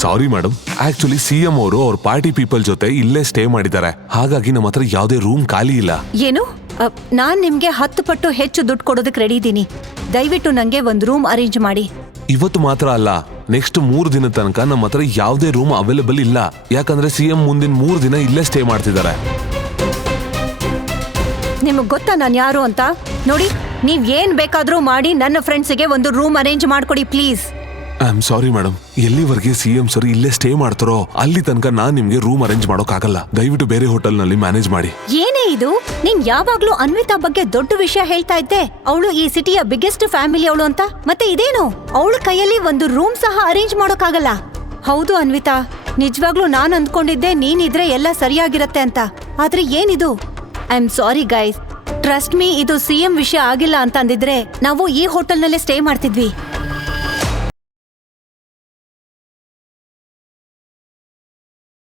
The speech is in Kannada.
ಸಾರಿ ಮೇಡಮ್, ಆಕ್ಚುಲಿ ಸಿಎಂ ಅವರು ಅವ್ರ ಪಾರ್ಟಿ ಪೀಪಲ್ ಜೊತೆ ಇಲ್ಲೇ ಸ್ಟೇ ಮಾಡಿದ್ದಾರೆ. ಹಾಗಾಗಿ ನಮ್ಮ ಹತ್ರ ಯಾವುದೇ ರೂಮ್ ಖಾಲಿ ಇಲ್ಲ. ಏನು? ನಾನ್ ನಿಮ್ಗೆ 10 ಪಟ್ಟು ಹೆಚ್ಚು ದುಡ್ಡು ಕೊಡೋದಕ್ಕೆ ರೆಡಿ ಇದ್ದೀನಿ. ದಯವಿಟ್ಟು ನಂಗೆ ಒಂದು ರೂಮ್ ಅರೇಂಜ್ ಮಾಡಿ. ಇವತ್ತು ಮಾತ್ರ ಅಲ್ಲ, ನೆಕ್ಸ್ಟ್ 3 ದಿನ ತನಕ ನಮ್ಮ ಹತ್ರ ಯಾವುದೇ ರೂಮ್ ಅವೈಲೇಬಲ್ ಇಲ್ಲ. ಯಾಕಂದ್ರೆ ಸಿಎಂ ಮುಂದಿನ 3 ದಿನ ಇಲ್ಲೇ ಸ್ಟೇ ಮಾಡ್ತಿದ್ದಾರೆ. ನಿಮಗ್ ಗೊತ್ತಾ ನಾನು ಯಾರು ಅಂತ? ನೋಡಿ, ನೀವ್ ಏನ್ ಬೇಕಾದ್ರೂ ಮಾಡಿ ನನ್ನ ಫ್ರೆಂಡ್ಸ್ಗೆ ಒಂದು ರೂಮ್ ಅರೇಂಜ್ ಮಾಡ್ಕೊಡಿ please. I am sorry madam, ಎಲ್ಲಿವರೆಗೆ ಸಿಎಂ ಸರ್ ಇಲ್ಲೇ ಸ್ಟೇ ಮಾಡ್ತಾರೋ ಅಲ್ಲಿ ತನಕ ನಾನ್ ನಿಮ್ಗೆ ರೂಮ್ ಅರೇಂಜ್ ಮಾಡೋಕ್ಕಾಗಲ್ಲ. ದಯವಿಟ್ಟು ಬೇರೆ ಹೋಟೆಲ್ ನಲ್ಲಿ ಮ್ಯಾನೇಜ್ ಮಾಡಿ. ಏನೇ ಇದು? ನೀನ್ ಯಾವಾಗ್ಲೂ ಅನ್ವಿತಾ ಬಗ್ಗೆ ದೊಡ್ಡ ವಿಷಯ ಹೇಳ್ತಾ ಇದ್ದೆ. ಅವಳು ಈ ಸಿಟಿಯ ಬಿಗ್ಗೆಸ್ಟ್ ಫ್ಯಾಮಿಲಿ ಅವಳು ಅಂತ. ಮತ್ತೆ ಇದೇನು, ಅವಳ ಕೈಯಲ್ಲಿ ಒಂದು ರೂಮ್ ಸಹ ಅರೇಂಜ್ ಮಾಡೋಕ್ಕಾಗಲ್ಲ? ಹೌದು ಅನ್ವಿತಾ, ನಿಜವಾಗ್ಲೂ ನಾನ್ ಅಂದ್ಕೊಂಡಿದ್ದೆ ನೀನಿದ್ರೆ ಎಲ್ಲ ಸರಿಯಾಗಿರತ್ತೆ ಅಂತ. ಆದ್ರೆ ಏನಿದು? I am sorry guys, trust me, ಇದು ಸಿಎಂ ವಿಷಯ ಆಗಿಲ್ಲ ಅಂತ ಅಂದಿದ್ರೆ ನಾವು ಈ ಹೋಟೆಲ್ ನಲ್ಲೇ ಸ್ಟೇ ಮಾಡ್ತಿದ್ವಿ.